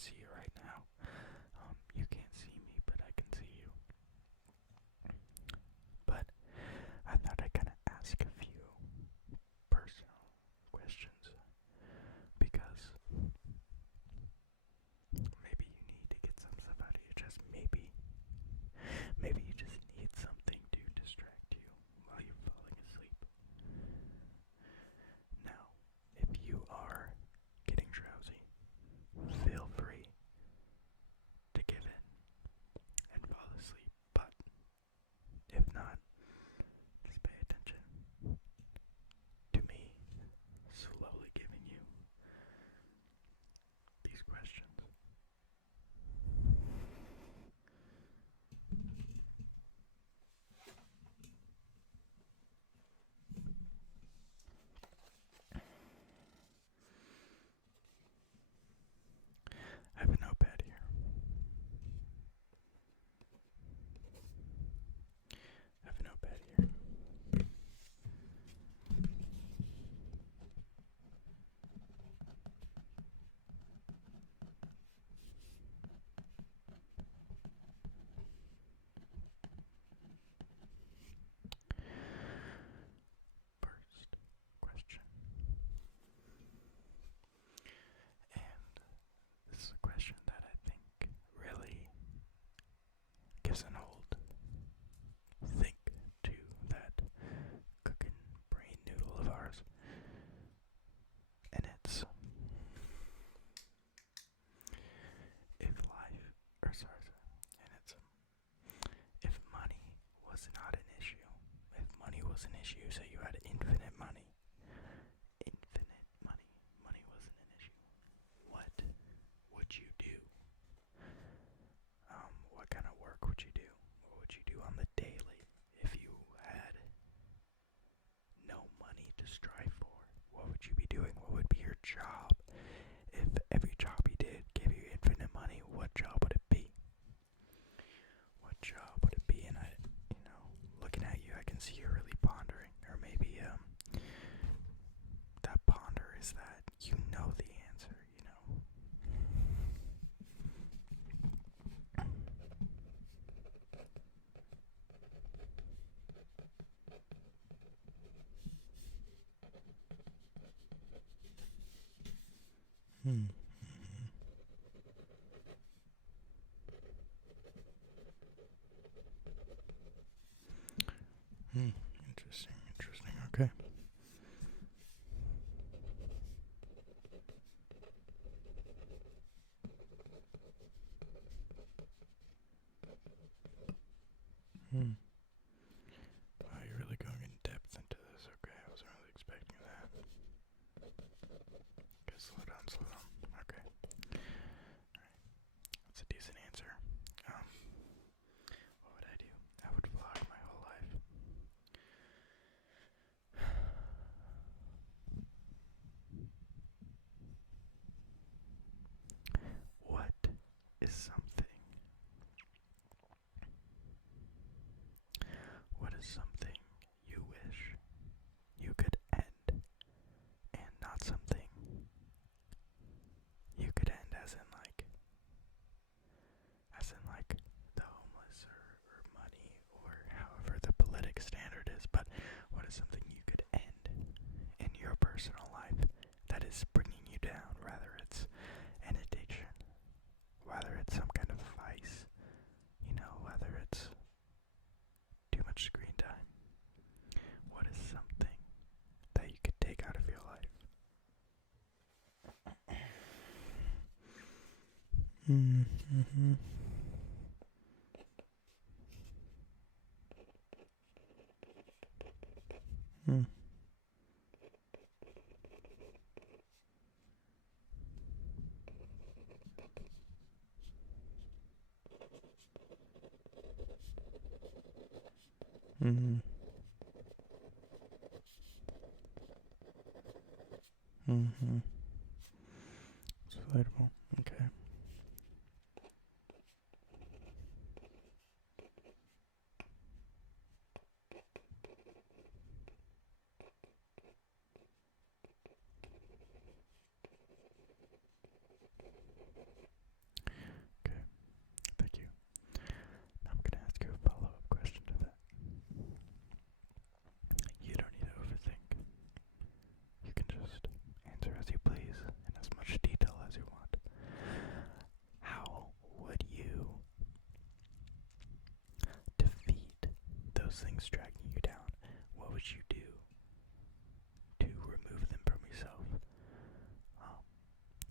see you right now. You can't see me, but I can see you. But I thought I'd kind of ask a few personal questions because maybe you need to get some stuff out of your chest. Maybe you just need something to distract you while you're falling asleep. Now, if you are getting drowsy, feel free to give in and fall asleep. But if not, just pay attention to me slowly giving you these questions. I have a notepad here. I have a notepad here. First question. And this is a question that I think really gives an old think to that cooking brain noodle of ours. And it's if life, or sorry, and it's if money was not an issue, if money was an issue, so you had infinite money, money wasn't an issue, what would you do? What kind of work would you do? What would you do on the daily if you had no money to strive for? What would you be doing? What would be your job? If every job you did gave you infinite money, what job would it be? What job would it be? And looking at you, I can see you're really pondering. Or maybe, that ponder is that you know the answer, Hmm. Interesting. Okay. Hmm. Wow, you're really going in depth into this. Okay, I wasn't really expecting that. Okay, slow down. Okay. Alright. That's a decent answer. What would I do? I would vlog my whole life. What is something? What is something you wish you could end, and not something you could end as in like the homeless or money or however the politic standard is, but what is something you could end in your personal life that is bringing you down, whether it's an addiction, whether it's some kind of vice, whether it's too much screen time. What is something that you could take out of your life? Mm-hmm. Mm. Mm-hmm. Mm-hmm. It's relatable. Okay. those things dragging you down, what would you do to remove them from yourself?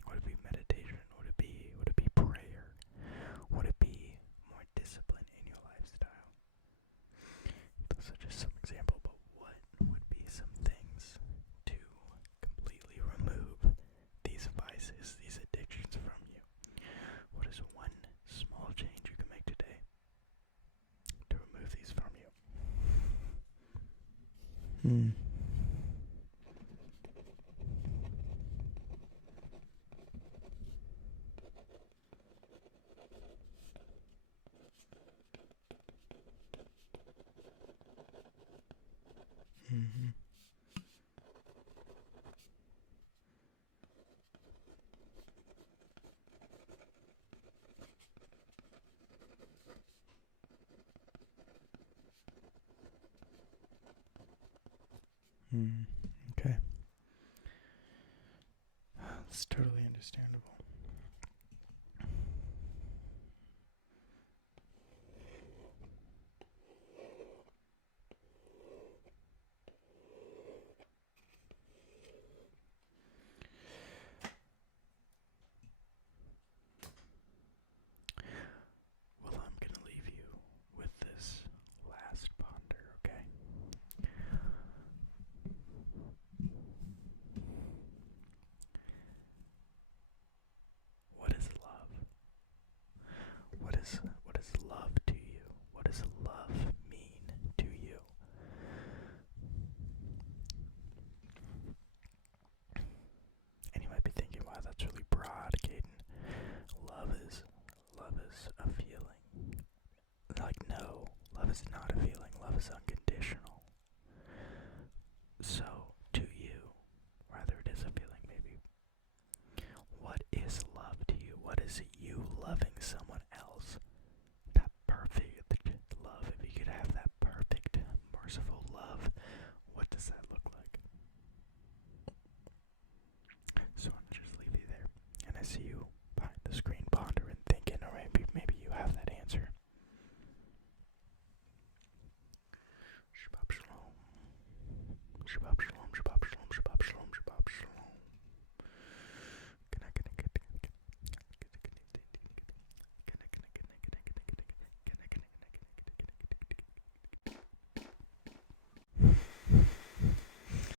Would it be meditation? Would it be prayer? Would it be more discipline in your lifestyle? Those are just some examples, but what would be some things to completely remove these vices, these addictions from you? What is one small change you can make today to remove these from you? Mm-hmm. Okay. It's totally understandable. Well, I'm going to leave you with this last ponder, okay? What is love? What is love to you? What does love mean to you? And you might be thinking, wow, that's really broad, Caden. Love is a feeling. Like, no, love is not a feeling. Love is unconditional. So, to you, rather it is a feeling maybe, what is love to you? What is you loving someone